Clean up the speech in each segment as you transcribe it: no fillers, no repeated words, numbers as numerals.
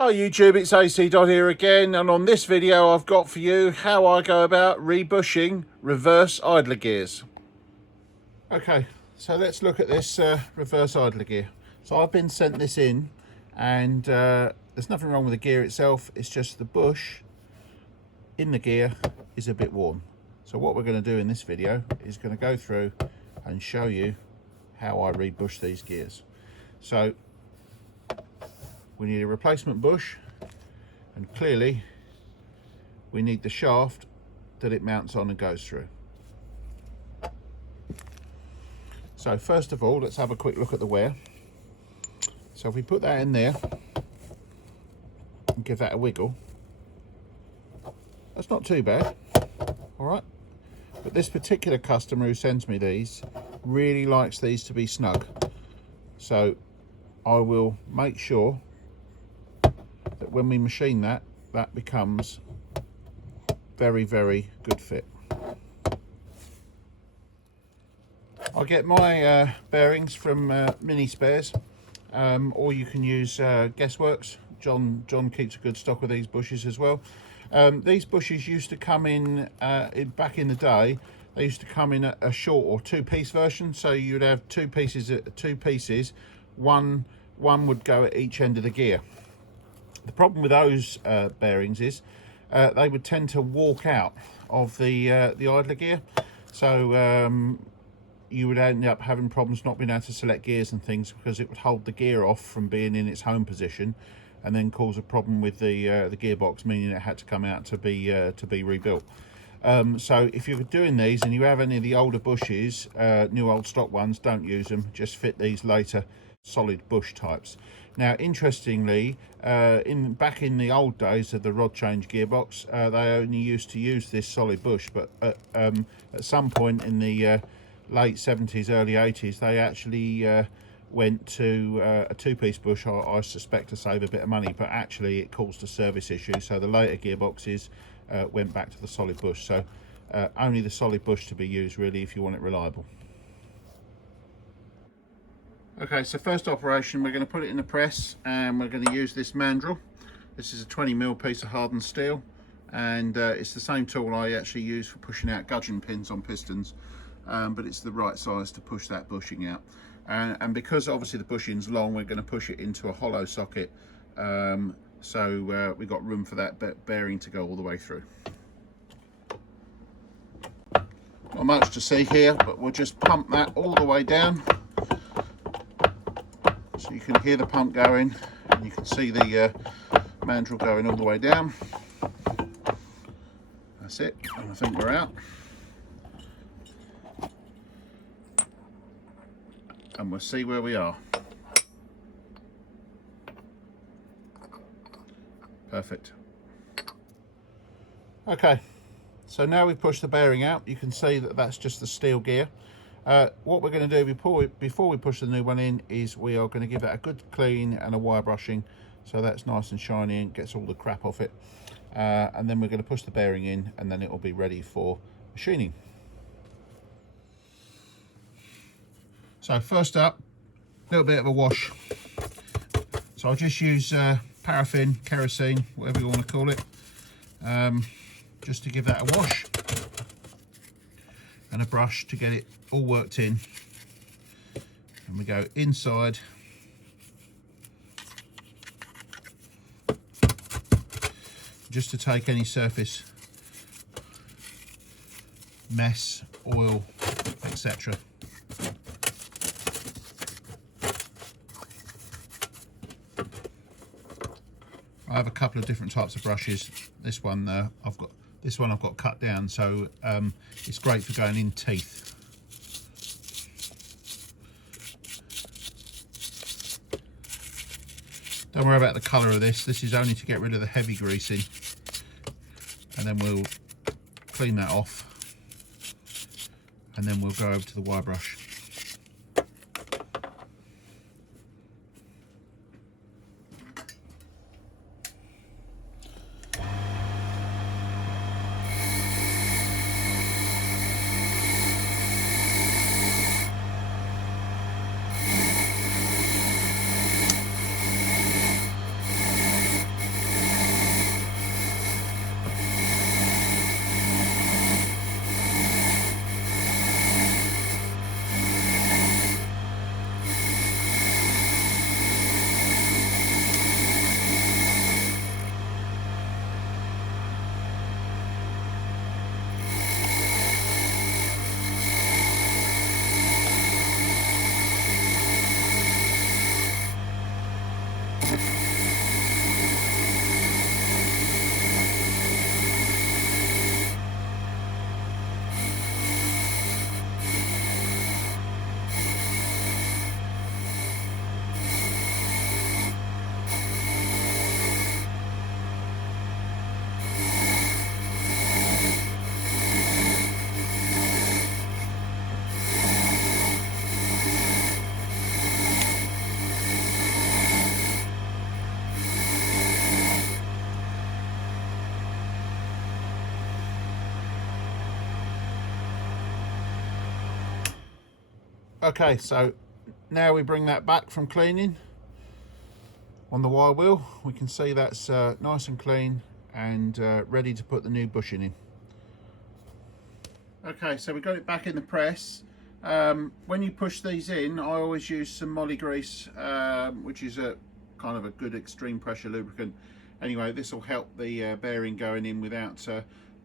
Hi YouTube, it's AC Dot here again, and on this video I've got for you how I go about rebushing reverse idler gears. Okay, so let's look at this reverse idler gear. So I've been sent this in, and there's nothing wrong with the gear itself, it's just the bush in the gear is a bit worn. So what we're going to do in this video is going to go through and show you how I rebush these gears. So we need a replacement bush, and clearly we need the shaft that it mounts on and goes through. So first of all, let's have a quick look at the wear. So if we put that in there and give that a wiggle, that's not too bad, all right? But this particular customer who sends me these really likes these to be snug. So I will make sure that when we machine that, that becomes very, very good fit. I get my bearings from Mini Spares, or you can use Guessworks. John keeps a good stock of these bushes as well. These bushes used to come in, back in the day, they used to come in a short or two-piece version, so you'd have two pieces, one would go at each end of the gear. The problem with those bearings is they would tend to walk out of the idler gear, so you would end up having problems not being able to select gears and things, because it would hold the gear off from being in its home position and then cause a problem with the gearbox, meaning it had to come out to be rebuilt. So if you're doing these and you have any of the older bushes, new old stock ones, don't use them, just fit these later solid bush types. Now interestingly, back in the old days of the rod change gearbox, they only used to use this solid bush, but at some point in the late 70s, early 80s, they actually went to a two-piece bush, I suspect to save a bit of money, but actually it caused a service issue, so the later gearboxes went back to the solid bush. So only the solid bush to be used really if you want it reliable. Okay, so first operation, we're going to put it in the press, and we're going to use this mandrel. This is a 20mm piece of hardened steel, and it's the same tool I actually use for pushing out gudgeon pins on pistons, but it's the right size to push that bushing out. And because obviously the bushing's long, we're going to push it into a hollow socket, so we've got room for that bearing to go all the way through. Not much to see here, but we'll just pump that all the way down. So you can hear the pump going, and you can see the mandrel going all the way down. That's it, and I think we're out. And we'll see where we are. Perfect. Okay, so now we've pushed the bearing out, you can see that that's just the steel gear. What we're going to do before we push the new one in is we are going to give that a good clean and a wire brushing, so that's nice and shiny and gets all the crap off it. And then we're going to push the bearing in, and then it will be ready for machining. So first up, a little bit of a wash. So I'll just use paraffin, kerosene, whatever you want to call it, just to give that a wash, and a brush to get it all worked in. And we go inside, just to take any surface mess, oil, etc. I have a couple of different types of brushes. This one I've got cut down, so it's great for going in teeth. Don't worry about the colour of this. This is only to get rid of the heavy greasing, and then we'll clean that off, and then we'll go over to the wire brush. Okay, so now we bring that back from cleaning on the wire wheel. We can see that's nice and clean and ready to put the new bushing in. Okay, so we got it back in the press. When you push these in, I always use some moly grease, which is a kind of a good extreme pressure lubricant. Anyway, this will help the bearing going in without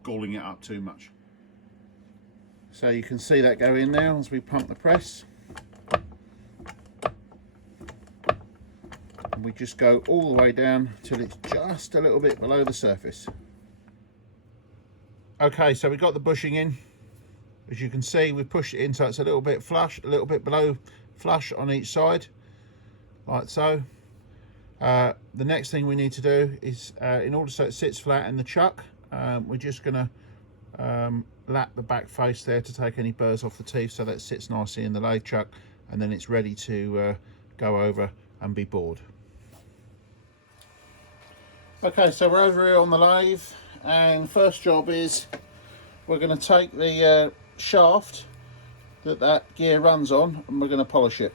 galling it up too much. So you can see that go in now as we pump the press. And we just go all the way down till it's just a little bit below the surface. Okay, so we got the bushing in. As you can see, we pushed it in so it's a little bit flush, a little bit below flush on each side, like so. The next thing we need to do is, in order so it sits flat in the chuck, we're just going to lap the back face there to take any burrs off the teeth so that it sits nicely in the lathe chuck, and then it's ready to go over and be bored. Okay, so we're over here on the lathe, and first job is we're going to take the shaft that gear runs on and we're going to polish it.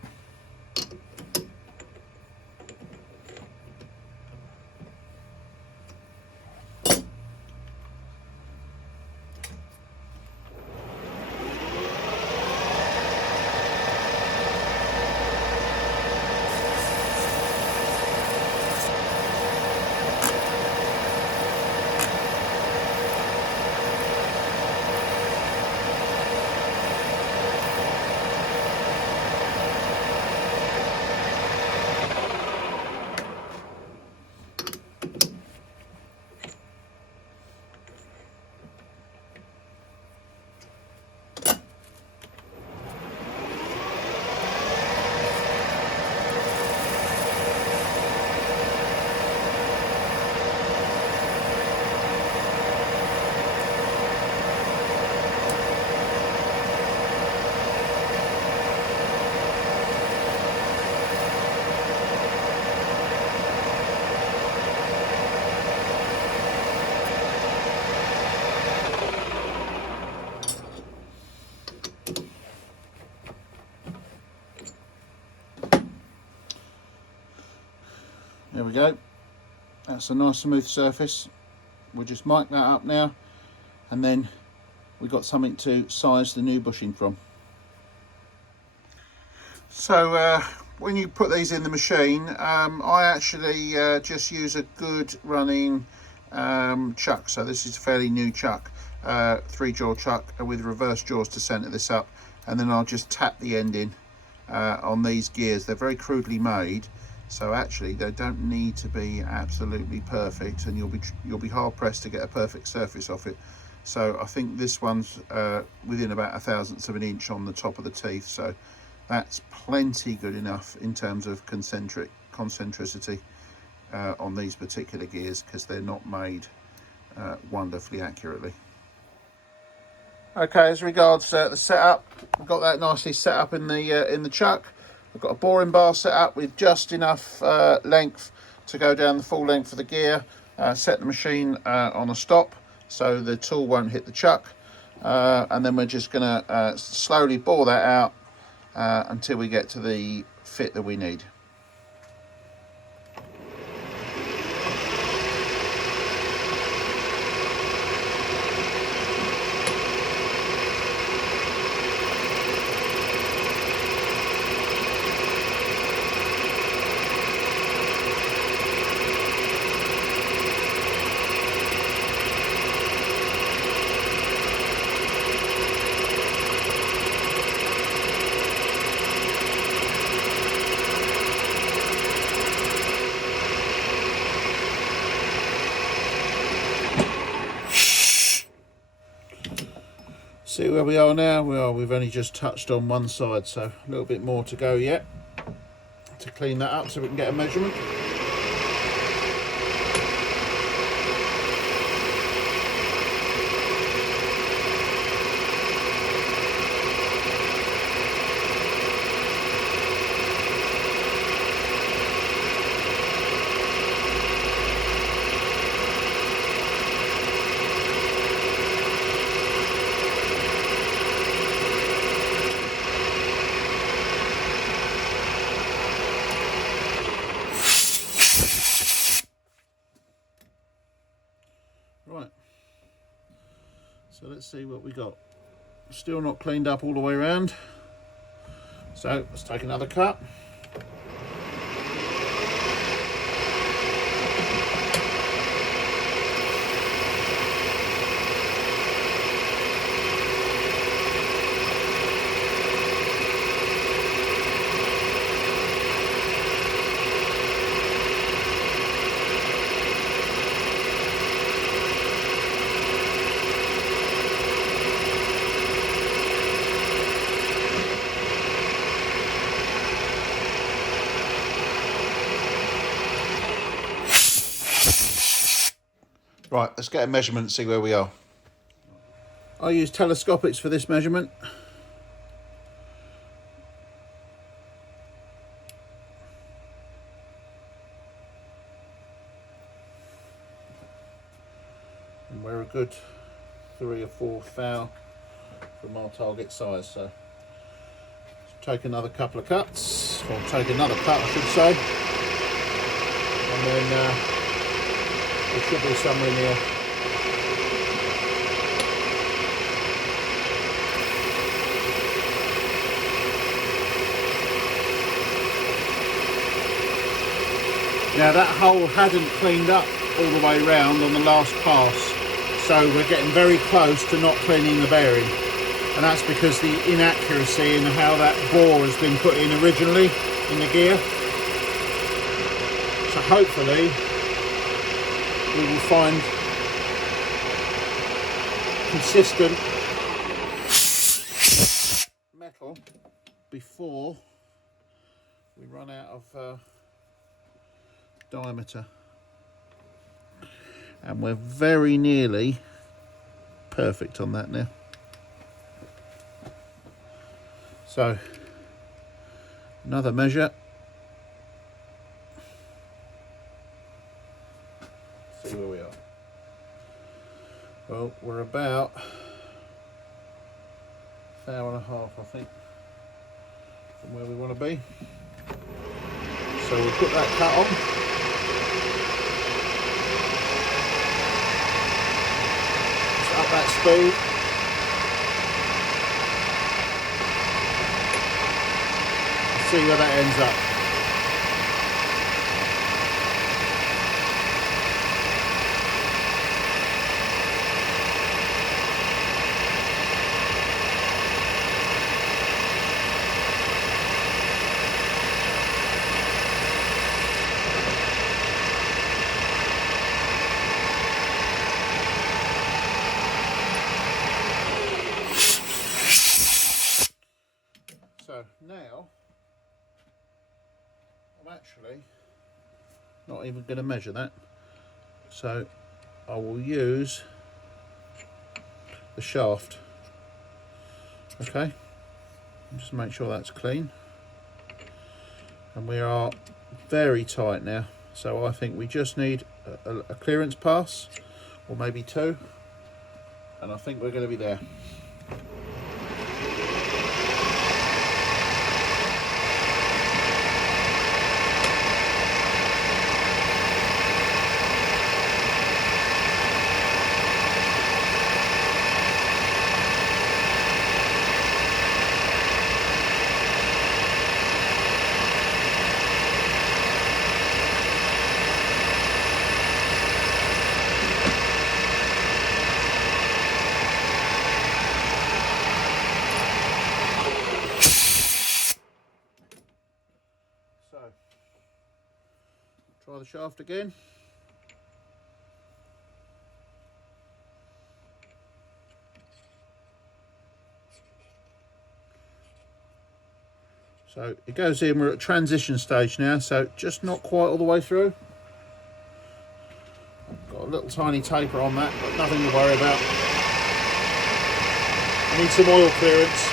There we go, that's a nice smooth surface. We'll just mic that up now, and then we've got something to size the new bushing from. So when you put these in the machine, I actually just use a good running chuck. So this is a fairly new chuck, 3-jaw chuck with reverse jaws to centre this up, and then I'll just tap the end in on these gears. They're very crudely made, so actually they don't need to be absolutely perfect, and you'll be hard pressed to get a perfect surface off it. So I think this one's within about 1/1000th of an inch on the top of the teeth, so that's plenty good enough in terms of concentricity on these particular gears, because they're not made wonderfully accurately. Okay, as regards the setup, I've got that nicely set up in the chuck. I've got a boring bar set up with just enough length to go down the full length of the gear. Set the machine on a stop so the tool won't hit the chuck, and then we're just going to slowly bore that out until we get to the fit that we need. See where we are now? We've only just touched on one side, so a little bit more to go yet to clean that up so we can get a measurement. So let's see what we got. Still not cleaned up all the way around. So let's take another cut. Right, let's get a measurement and see where we are. I use telescopics for this measurement. And we're a good 3 or 4 thou from our target size. So let's take another couple of cuts, or take another cut I should say. And then it should be somewhere near. Now that hole hadn't cleaned up all the way round on the last pass, so we're getting very close to not cleaning the bearing, and that's because the inaccuracy in how that bore has been put in originally in the gear. So hopefully we will find consistent metal before we run out of diameter, and we're very nearly perfect on that now. So another measure. See where we are. Well, we're about 1.5 hours, I think, from where we want to be. So we'll put that cut on. Just up that speed. See where that ends up. So now I'm actually not even going to measure that, so I will use the shaft. Okay, just make sure that's clean, and we are very tight now, so I think we just need a clearance pass, or maybe 2, and I think we're going to be there. Try the shaft again. So it goes in, we're at transition stage now, so just not quite all the way through. Got a little tiny taper on that, but nothing to worry about. I need some oil clearance.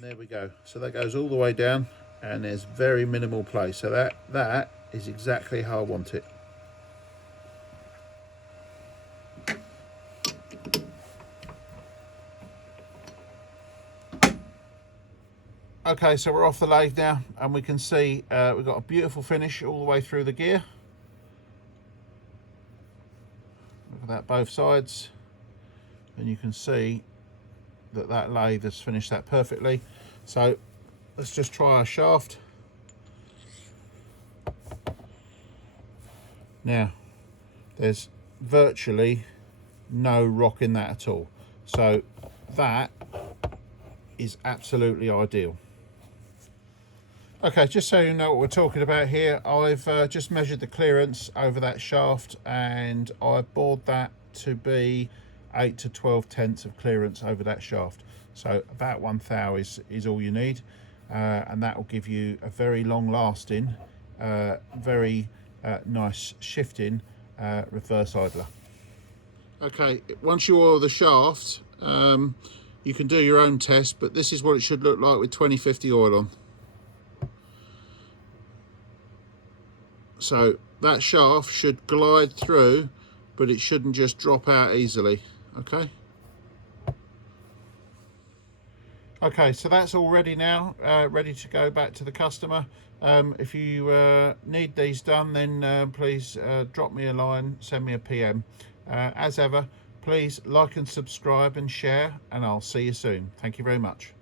And there we go. So that goes all the way down, and there's very minimal play. So that is exactly how I want it. Okay, so we're off the lathe now, and we can see we've got a beautiful finish all the way through the gear. Look at that, both sides, and you can see that lathe has finished that perfectly. So let's just try our shaft. Now, there's virtually no rock in that at all. So that is absolutely ideal. Okay, just so you know what we're talking about here, I've just measured the clearance over that shaft, and I bored that to be 8 to 12 tenths of clearance over that shaft. So about 1 thou is all you need, and that will give you a very long lasting, very nice shifting reverse idler. Okay, once you oil the shaft, you can do your own test, but this is what it should look like with 2050 oil on. So that shaft should glide through, but it shouldn't just drop out easily. Okay, so that's all ready now, ready to go back to the customer. If you need these done, then please drop me a line, send me a PM. As ever, please like and subscribe and share, and I'll see you soon. Thank you very much.